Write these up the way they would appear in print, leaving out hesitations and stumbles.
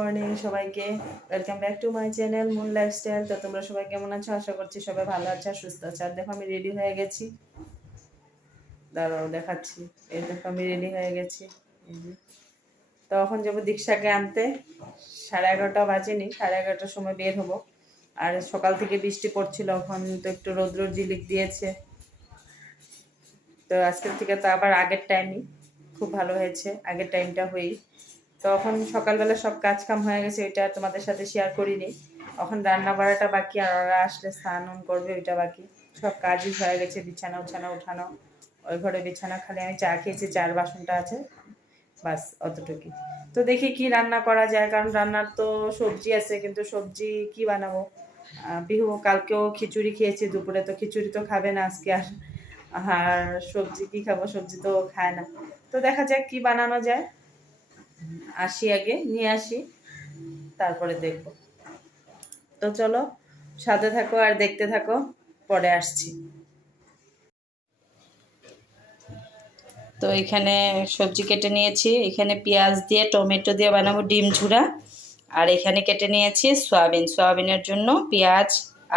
Morning সবাইকে, welcome back to my channel moon lifestyle. তো তোমরা সবাই কেমন আছো? আশা করছি সবাই ভালো আছো আর সুস্থ আছো। আর দেখো আমি রেডি হয়ে গেছি, দাঁড়াও দেখাচ্ছি। এই দেখো আমি রেডি হয়ে গেছি। তো এখন যাবো দীক্ষাকে আনতে। 11:30 বাজেনি, 11:30টার সময় বের হবো। আর সকাল থেকে বৃষ্টি পড়ছিল, এখন তো একটু রৌদ্র ঝিলিক দিয়েছে। তো আজকের থেকে তো আবার আগের টাইমই খুব ভালো হয়েছে, আগের টাইমটা হয়েই। তো এখন সকালবেলা সব কাজ কাম হয়ে গেছে, ওইটা তোমাদের সাথে শেয়ার করিনি। এখন রান্না বাড়াটা বাকি, আর ওরা আসলে স্নান করবে, ওইটা বাকি। সব কাজই হয়ে গেছে, বিছানা উছানা উঠানো। ওই ঘরে বিছানা, খালি আমি চা খেয়েছি, চার বাসনটা আছে, বাস অতটুকুই। তো দেখি কি রান্না করা যায়, কারণ রান্নার তো সবজি আছে, কিন্তু সবজি কি বানাবো। বিহু কালকেও খিচুড়ি খেয়েছি দুপুরে, তো খিচুড়ি তো খাবে না আজকে আর। আর সবজি কি খাবো, সবজি তো খায় না। তো দেখা যাক কি বানানো যায়। আসি, আগে নিয়ে আসি, তারপরে দেখব। তো চলো সাথে থাকো আর দেখতে থাকো, পরে আসছি। তো এখানে সবজি কেটে নিয়েছি, এখানে পেঁয়াজ দিয়ে টমেটো দিয়ে বানাবো ডিম ঝুরা। আর এখানে কেটে নিয়েছি সোয়াবিনের জন্য পেঁয়াজ,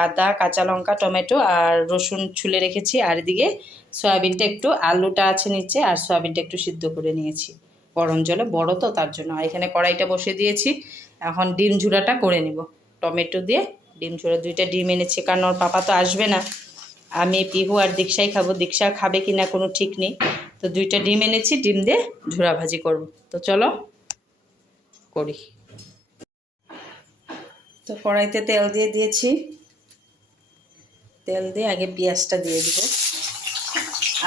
আদা, কাঁচা লঙ্কা, টমেটো আর রসুন ছুলে রেখেছি। আর এদিকে সয়াবিনটা একটু, আলুটা আছে নিচে, আর সয়াবিনটা একটু সিদ্ধ করে নিয়েছি গরম জলে, বড় তো তার জন্য। আর এখানে কড়াইটা বসিয়ে দিয়েছি, এখন ডিম ঝুরাটা করে নিব। টমেটো দিয়ে ডিম ঝুরা, 2টা ডিম এনেছি, কারণ ওর পাপা তো আসবে না। আমি, পিহু আর দীক্ষাই খাবো, দীক্ষা খাবে কি না কোনো ঠিক নেই। তো 2টা ডিম এনেছি, ডিম দিয়ে ঝুরা ভাজি করব। তো চলো করি। তো কড়াইতে তেল দিয়ে দিয়েছি, তেল দিয়ে আগে পেঁয়াজটা দিয়ে দিব।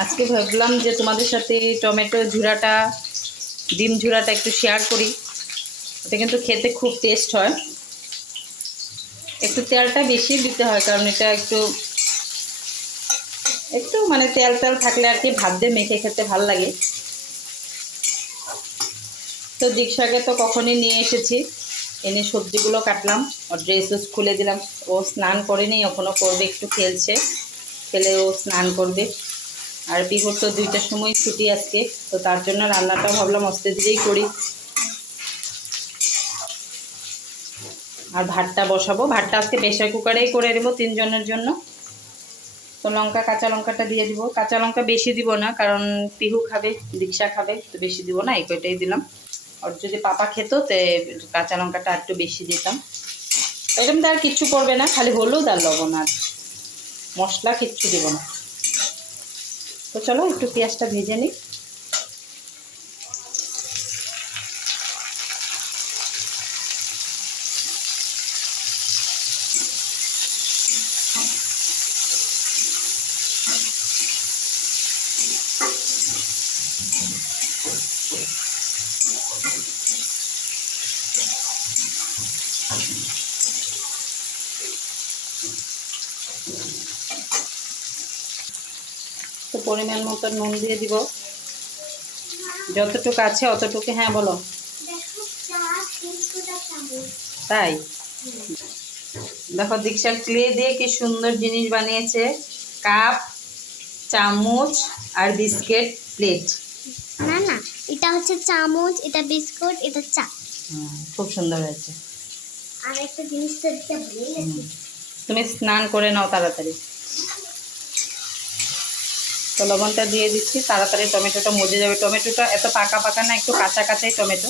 আজকে ভাবলাম যে তোমাদের সাথে টমেটো ঝুরাটা, ডিম ঝুরাটা একটু শেয়ার করি। এটা কিন্তু খেতে খুব টেস্ট হয়। একটু তেলটা বেশি দিতে হয়, কারণ এটা একটু একটু মানে তেল তেল থাকলে আর কি ভাত দিয়ে মেখে খেতে ভালো লাগে। তো দীক্ষাকে তো কখনই নিয়ে এসেছি, এনে সবজিগুলো কাটলাম, ওর ড্রেস খুলে দিলাম। ও স্নান করেনি, এখনও করবে, একটু খেলছে, খেলে ও স্নান করবে। আর বিহুর তো 2টার সময় ছুটি আজকে, তো তার জন্য রান্নাটা ভাবলাম আস্তে ধীরেই করি। আর ভাতটা বসাবো, ভাতটা আজকে প্রেশার কুকারেই করে দেবো 3 জনের জন্য। তো লঙ্কা, কাঁচা লঙ্কাটা দিয়ে দিব। কাঁচা লঙ্কা বেশি দিব না, কারণ পিহু খাবে, দীক্ষা খাবে, তো বেশি দিব না, এই কয়টাই দিলাম। আর যদি পাপা খেত তে কাঁচা লঙ্কাটা একটু বেশি দিতাম। এরকম তো আর কিচ্ছু করবে না, খালি হলুদ আর লবণ, আর মশলা কিচ্ছু দিব না। তো চলো একটু পেঁয়াজটা ভেজে নিই। তো পরিমাণ মতো নুন দিয়ে দিব, যতটুকু আছে অতটুকু। হ্যাঁ বলো। তাই দেখো, দীক্ষা ক্লে দিয়ে কি সুন্দর জিনিস বানিয়েছে, কাপ, চামচ আর বিস্কিট প্লেট। না না, এটা হচ্ছে চামচ, এটা বিস্কুট, এটা চা। খুব সুন্দর হয়েছে। আর একটা জিনিস তো এটা ভুলে গেছি। তুমি স্নান করে নাও তাড়াতাড়ি। তো লবণটা দিয়ে দিচ্ছি, তাড়াতাড়ি টমেটোটা মজে যাবে। টমেটোটা এত পাকা পাকা না, একটু কাঁচা কাঁচাই টমেটো।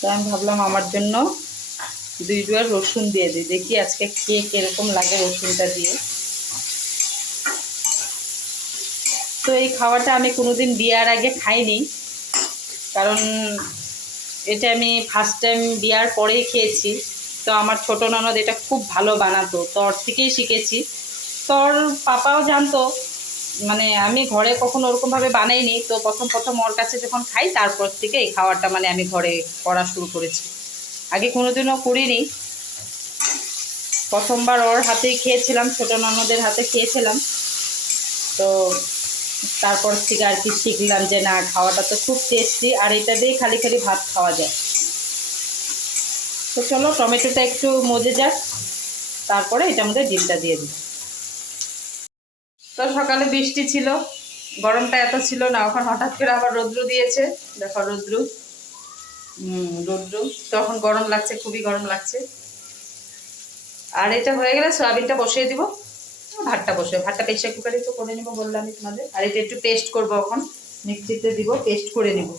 তো আমি ভাবলাম আমার জন্য 2 ডুয়ার রসুন দিয়ে দিই, দেখি আজকে কে কিরকম লাগে রসুনটা দিয়ে। তো এই খাওয়াটা আমি কোনোদিন বিয়ার আগে খাইনি, কারণ এটা আমি ফার্স্ট টাইম বিয়ার পরেই খেয়েছি। তো আমার ছোটো ননদ এটা খুব ভালো বানাতো, তো ওর থেকেই শিখেছি। তো ওর পাপাও জানতো, মানে আমি ঘরে কখনো ওরকমভাবে বানাইনি। তো প্রথম প্রথম ওর কাছে যখন খাই, তারপর থেকে এই খাওয়াটা মানে আমি ঘরে করা শুরু করেছি। আগে কোনোদিনও করিনি, প্রথমবার ওর হাতেই খেয়েছিলাম, ছোটো ননদের হাতে খেয়েছিলাম। তো তারপর থেকে আর কি শিখলাম যে না, খাওয়াটা তো খুব টেস্টি, আর এটা দিয়ে খালি খালি ভাত খাওয়া যায়। তো চলো টমেটোটা একটু মজে যাক, তারপরে এটার মধ্যে ডিমটা দিয়ে দিই। তো সকালে বৃষ্টি ছিল, গরমটা এত ছিল না, এখন হঠাৎ করে আবার রৌদ্র দিয়েছে। দেখো রৌদ্র, রৌদ্র, তখন গরম লাগছে, খুবই গরম লাগছে। আর এটা হয়ে গেলে সয়াবিনটা বসিয়ে দিব, ভাতটা প্রেসার কুকারে তো করে নিবো বললাম আমি তোমাদের। আর এটা একটু পেস্ট করবো, এখন মিক্সিতে দিব, পেস্ট করে নিব।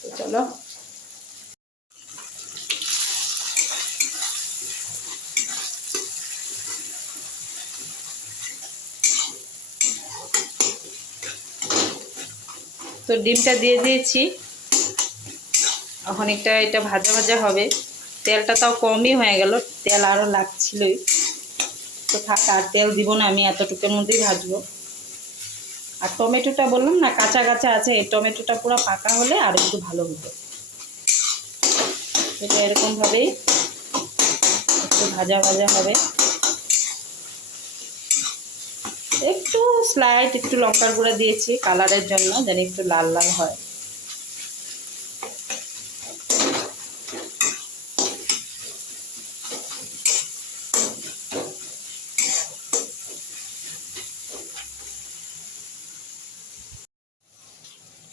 তো চলো, তো ডিমটা দিয়ে দিয়েছি, এখন এটা ভাজা ভাজা হবে। তেলটা তাও কমই হয়ে গেল, তেল আরও লাগছিলই। তো থাক, আর তেল দিব না, আমি এতটুকুর মধ্যেই ভাজবো। আর টমেটোটা বললাম না কাঁচা কাঁচা আছে, এই টমেটোটা পুরো পাকা হলে আর একটু ভালো হতো। এটা এরকমভাবেই একটু ভাজা ভাজা হবে। একটু স্লাইড একটু লঙ্কার গুঁড়া দিয়েছি কালারের জন্য, যেন একটু লাল লাল হয়।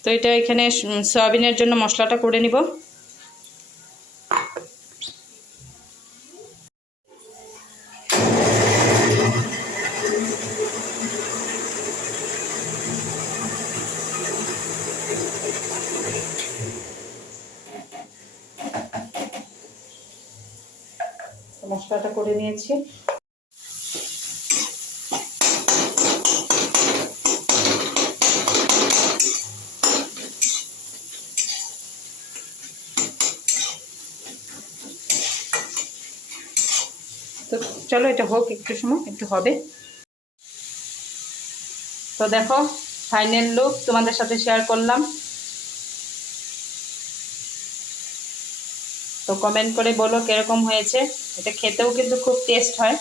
তো এটা এখানে সয়াবিনের জন্য মশলাটা করে নিব। মশলাটা করে নিয়েছি। তো চলো এটা হোক, একটু সময় একটু হবে। তো দেখো ফাইনাল লুক তোমাদের সাথে শেয়ার করলাম। তো কমেন্ট করে বলো কিরকম হয়েছে। এটা খেতেও কিন্তু খুব টেস্ট হয়,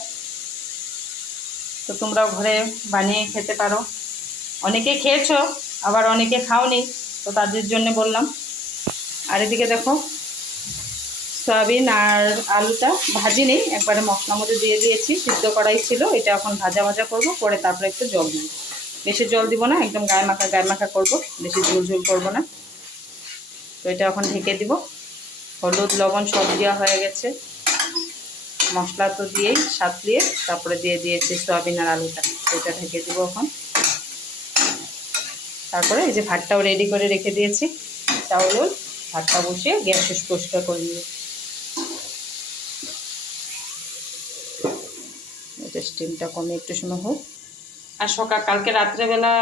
তো তোমরাও ঘরে বানিয়ে খেতে পারো। অনেকে খেয়েছো, আবার অনেকে খাওনি, তো তাদের জন্য বললাম। আর এদিকে দেখো সয়াবিন আর আলুটা ভাজিনি, একবারে মশলার মধ্যে দিয়ে দিয়েছি, সিদ্ধ করাই ছিল। এটা এখন ভাজা ভাজা করবো, করে তারপরে একটু জল দিব। বেশি জল দিব না, একদম গায়ে মাখা করবো, বেশি ঝোল ঝোল করবো না। তো এটা এখন ঢেকে দিব। হলুদ লবণ সব দেওয়া হয়ে গেছে, মশলা তো দিয়েই সাঁতলিয়ে তারপরে দিয়ে দিয়েছি সয়াবিন আর আলুটা। এটা ঢেকে দিব এখন। তারপরে এই যে ভাতটাও রেডি করে রেখে দিয়েছি, চাউলের ভাতটা বসিয়ে গ্যাস পরিষ্কার করে নিয়ে এটা স্টিমটা কমে একটু সময় হোক। আর কালকে রাত্রেবেলা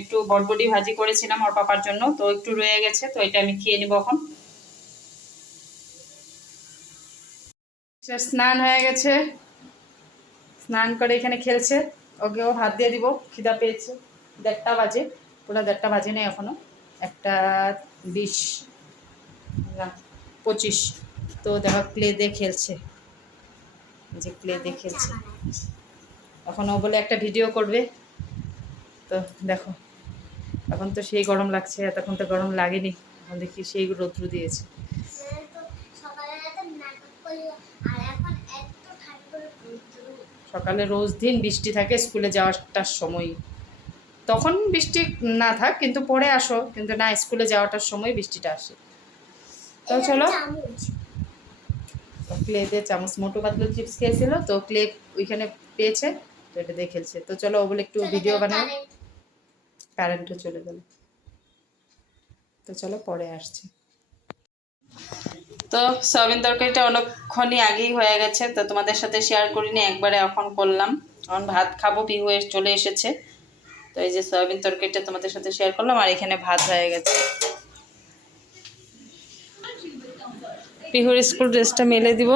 একটু বটবটি ভাজি করেছিলাম ওর পাপার জন্য, তো একটু রয়ে গেছে, তো এটা আমি খেয়ে নিব এখন। স্নান হয়ে গেছে, স্নান করে এখানে খেলছে, ওকেও হাত দিয়ে দিব, খিদা পেয়েছে। 1:30 বাজে, পুরো 1:30 বাজে নেই এখনো, 1:20 না 25। তো দেখো ক্লে দিয়ে খেলছে, যে ক্লে দিয়ে খেলছে। এখন ও বলে একটা ভিডিও করবে। তো দেখো এখন তো সেই গরম লাগছে, এতক্ষণ তো গরম লাগেনি, এখন দেখি সেই রৌদ্র দিয়েছে। সকালে রোজ দিন বৃষ্টি থাকে স্কুলে যাওয়াটার সময়, তখন বৃষ্টি না থাক কিন্তু পরে আসো, কিন্তু না স্কুলে যাওয়াটার সময় বৃষ্টিটা আসে। তো চলো, ক্লে দিয়ে চামচ, মোটু পাতলু চিপস খেয়েছিল তো ক্লে ওইখানে পেয়েছে, তো এটা দিয়ে খেলছে। তো চলো ও বলে একটু ভিডিও বানাও, কারেন্টও চলে গেল। তো চলো পরে আসছি। তো সয়াবিন তরকারিটা অনেকক্ষণই আগেই হয়ে গেছে, তো তোমাদের সাথে শেয়ার করিনি, একবারে এখন করলাম। এখন ভাত খাবো, পিহু চলে এসেছে। তো এই যে সয়াবিন তরকারিটা তোমাদের সাথে শেয়ার করলাম, আর এখানে ভাত হয়ে গেছে। পিহুর স্কুল ড্রেসটা মেলে দিব।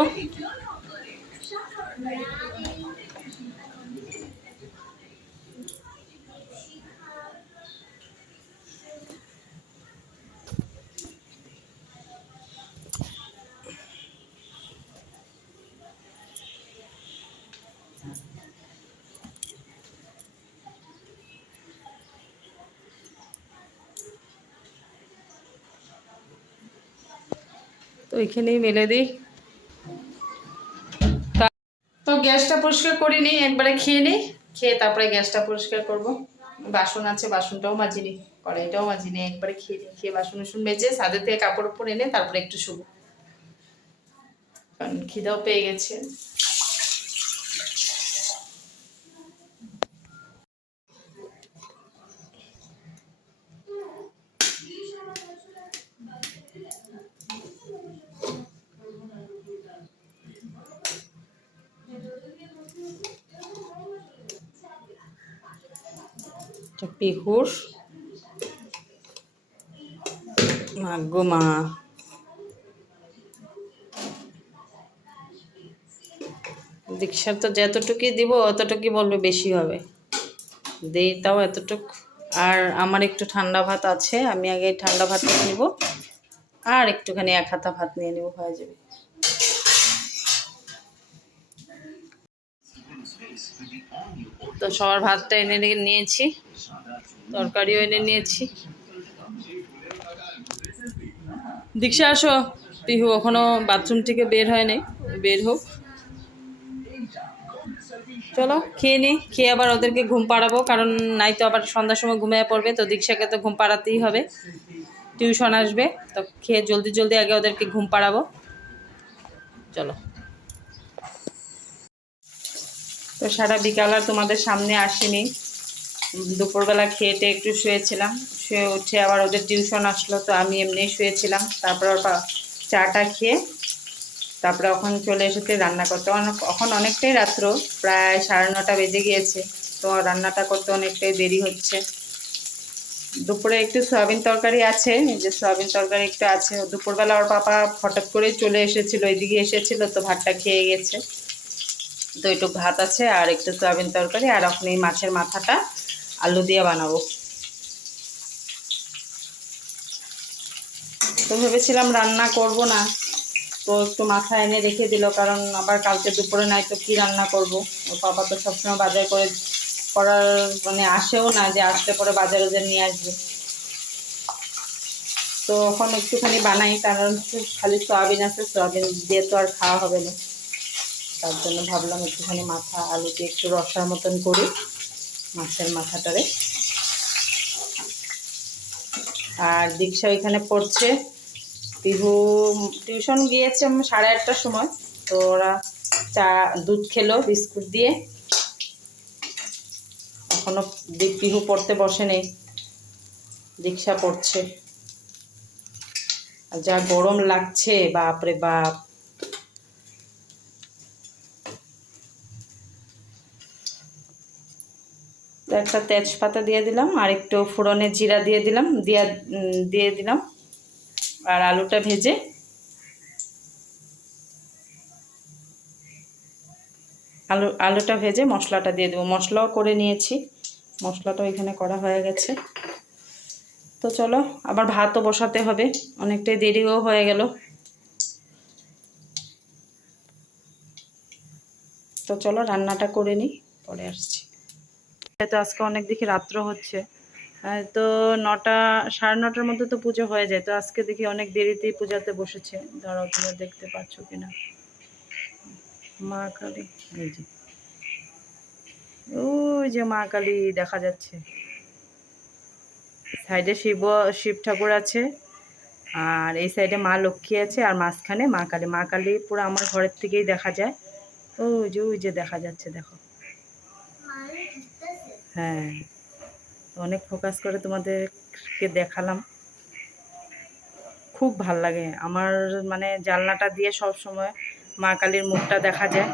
ওইখানেই মেলে দিই। তো গ্যাসটা পরিষ্কার করে নিই, একবারে খেয়ে নিই, খেয়ে তারপরে গ্যাসটা পরিষ্কার করব। বাসন আছে, বাসনটাও মাজিনি, কড়াইটাও মাজিনি, একবারে খেয়ে নিই, খেয়ে বাসন টাসন মেজে ছাদে থেকে কাপড় উপর এনে তারপরে একটু শুবো, কারণ খিদাও পেয়ে গেছে। পিহুর গো মা, দীক্ষার তো যতটুকুই দিব অতটুকুই বলবে বেশি হবে, দেই তাও এতটুক। আর আমার একটু ঠান্ডা ভাত আছে, আমি আগে ঠান্ডা ভাত নিব, আর একটুখানি 1 হাতা ভাত নিয়ে নেব, হয়ে যাবে। তো সবার ভাতটা এনে নিয়েছি, তরকারিও এনে নিয়েছি। দীক্ষা আসো, পিহু এখনো বাথরুম থেকে বের হয়নি, বের হোক। চলো খেয়ে নিই, খেয়ে আবার ওদেরকে ঘুম পাড়াবো, কারণ নাই তো আবার সন্ধ্যার সময় ঘুমিয়ে পড়বে, তো দীক্ষাকে তো ঘুম পাড়াতেই হবে, টিউশন আসবে, তো খেয়ে জলদি জলদি আগে ওদেরকে ঘুম পাড়াবো। চলো। তো সারা বিকাল আর তোমাদের সামনে আসিনি, দুপুরবেলা খেয়েটে একটু শুয়েছিলাম, শুয়ে উঠে আবার ওদের টিউশন আসলো, তো আমি এমনি শুয়েছিলাম, তারপর চাটা খেয়ে তারপরে এখন চলে এসেছে রান্না করতে। এখন অনেকটাই রাত্র, প্রায় 9:30 বেজে গিয়েছে, তো রান্নাটা করতে অনেকটাই দেরি হচ্ছে। দুপুরে একটু সয়াবিন তরকারি আছে, যে সয়াবিন তরকারি একটু আছে, দুপুরবেলা ওর পাপা হঠাৎ করেই চলে এসেছিলো, এদিকে এসেছিলো, তো ভাতটা খেয়ে গেছে, তো একটু ভাত আছে আর একটু সয়াবিন তরকারি, আর এখন এই মাছের মাথাটা আলু দিয়ে বানাবো। তো ভেবেছিলাম রান্না করব না, তো একটু মাথা এনে রেখে দিল, কারণ আবার কালকে দুপুরে নাই তো কী রান্না করব। ওর পাপা তো সবসময় বাজার করার মানে আসেও না, যে আসলে পরে বাজার ওদের নিয়ে আসবে, তো এখন একটুখানি বানাই, কারণ খালি সয়াবিন আছে, সয়াবিন দিয়ে তো আর খাওয়া হবে না, তার জন্য ভাবলাম একটুখানি মাথা আলু দিয়ে একটু রসার মতন করি মাছের মাথাটারে। আর দীক্ষা ওইখানে পড়ছে, পিহু টিউশন গিয়েছে 8:30টার সময়, তো ওরা দুধ খেলো বিস্কুট দিয়ে, এখনো পিহু পড়তে বসে নেই, দীক্ষা পড়ছে। আর যা গরম লাগছে, বাপরে বাপ। তো একটা তেজপাতা দিয়ে দিলাম, আর একটু ফোড়নে জিরা দিয়ে দিলাম, আর আলুটা ভেজে আলুটা ভেজে মশলাটা দিয়ে দেবো। মশলাও করে নিয়েছি, মশলাটাও এখানে করা হয়ে গেছে। তো চলো, আবার ভাতও বসাতে হবে, অনেকটাই দেরিও হয়ে গেল। তো চলো রান্নাটা করে নিই, পরে আসছি। তো আজকে অনেক দেখি রাত্র হচ্ছে, তো 9টা 9:30টার মধ্যে তো পুজো হয়ে যায়, তো আজকে দেখি অনেক দেরিতেই পূজাতে বসেছে। ধরো তুমি দেখতে পাচ্ছ কিনা, মা কালী, এই যে ওই যে মা কালী দেখা যাচ্ছে, সাইডে শিব ঠাকুর আছে, আর এই সাইডে মা লক্ষ্মী আছে, আর মাঝখানে মা কালী। মা কালী পুরো আমার ঘরের থেকেই দেখা যায়, ওই যে দেখা যাচ্ছে, দেখো। হ্যাঁ, অনেক ফোকাস করে তোমাদেরকে দেখালাম, খুব ভাল লাগে আমার, মানে জানলাটা দিয়ে সব সময় মা কালীর মুখটা দেখা যায়।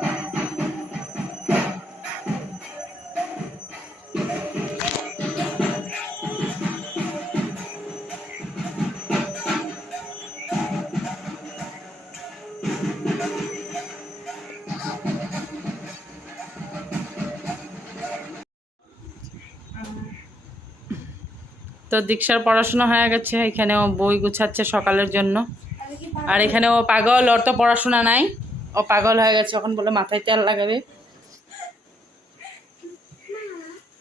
তো দীক্ষার পড়াশোনা হয়ে গেছে, এখানে ও বই গুছাচ্ছে সকালের জন্য, আর এখানে ও পাগল, ওর তো পড়াশোনা নাই, ও পাগল হয়ে গেছে, এখন বলে মাথায় তেল লাগাবে।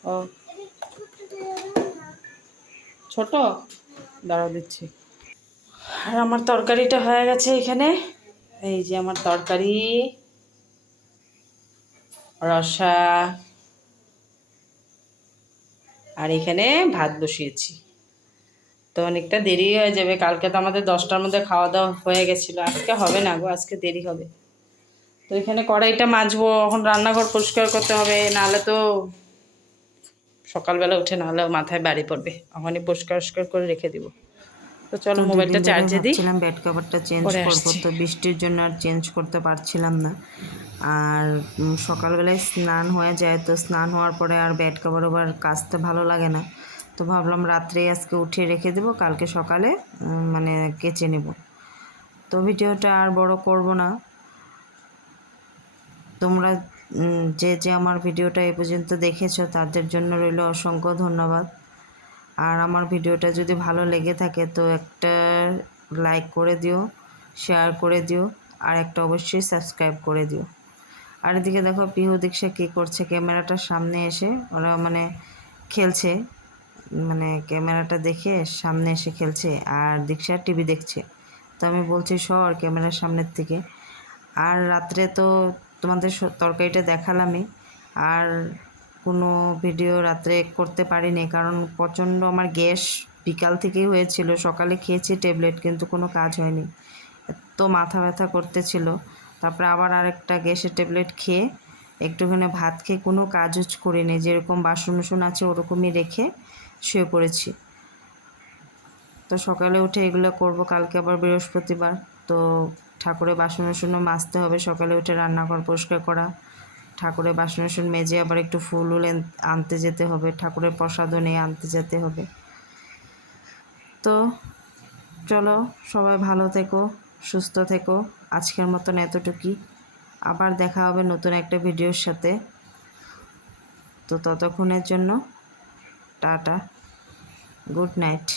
ও ছোট, দাঁড়াও দিচ্ছি। আর আমার তরকারিটা হয়ে গেছে এখানে। এই যে আমার তরকারি, রসা, আর এখানে ভাত বসিয়েছি। তো অনেকটা দেরি হয়ে যাবে, কালকে তো আমাদের 10টার মধ্যে খাওয়া দাওয়া হয়ে গেছিলো, আজকে হবে না গো, আজকে দেরি হবে। তো এখানে কড়াইটা মাজবো, এখন রান্নাঘর পরিষ্কার করতে হবে, নাহলে তো সকালবেলা উঠে নাহলেও মাথায় বাড়ি পড়বে, এখনই পরিষ্কার করে রেখে দিব। তো চলো তো মোবাইলটা দুদিন ধরে চার্জে দিই, ভাবছিলাম বেড কভারটা চেঞ্জ পরে করব, আসছি। তো বৃষ্টির জন্য আর চেঞ্জ করতে পারছিলাম না। আর সকালবেলায় স্নান হয়ে যায়, তো স্নান হওয়ার পরে আর বেড কভার ওভার কাচতে ভালো লাগে না। তো ভাবলাম রাত্রেই আজকে উঠিয়ে রেখে দেবো, কালকে সকালে মানে কেচে নেব। তো ভিডিওটা আর বড় করব না। তোমরা যে আমার ভিডিওটা এ পর্যন্ত দেখেছো তাদের জন্য রইল অসংখ্য ধন্যবাদ। আর আমার ভিডিওটা যদি ভালো লেগে থাকে তো একটা লাইক করে দিও, শেয়ার করে দিও, আর একটা অবশ্যই সাবস্ক্রাইব করে দিও। আর এদিকে দেখো পিহু দীক্ষা কী করছে, ক্যামেরাটার সামনে এসে ওরা মানে খেলছে, মানে ক্যামেরাটা দেখে সামনে এসে খেলছে, আর দীক্ষা টিভি দেখছে। তো আমি বলছি সর ক্যামেরার সামনের থেকে। আর রাত্রে তো তোমাদের তরকারিটা দেখালামই, আর কোনো ভিডিও রাত্রে করতে পারিনি, কারণ প্রচণ্ড আমার গ্যাস বিকাল থেকেই হয়েছিল, সকালে খেয়েছি ট্যাবলেট কিন্তু কোনো কাজ হয়নি, এত মাথা ব্যথা করতেছিল। তারপরে আবার আরেকটা গ্যাসের ট্যাবলেট খেয়ে একটুখানি ভাত খেয়ে কোনো কাজও করিনি, যেরকম বাসন আছে ওরকমই রেখে শুয়ে পড়েছি। তো সকালে উঠে এগুলো করব, কালকে আবার বৃহস্পতিবার, তো ঠাকুরের বাসন মাজতে হবে, সকালে উঠে রান্নাঘর পরিষ্কার করা, ঠাকুরের বাসন মেজে আবার একটু ফুল আনতে যেতে হবে, ঠাকুরের প্রসাদও নিয়ে আনতে যেতে হবে। তো চলো সবাই ভালো থেকো, সুস্থ থেকো, আজকের মতন এতটুকুই। আবার দেখা হবে নতুন একটা ভিডিওর সাথে। তো ততক্ষণের জন্য টাটা, গুড নাইট।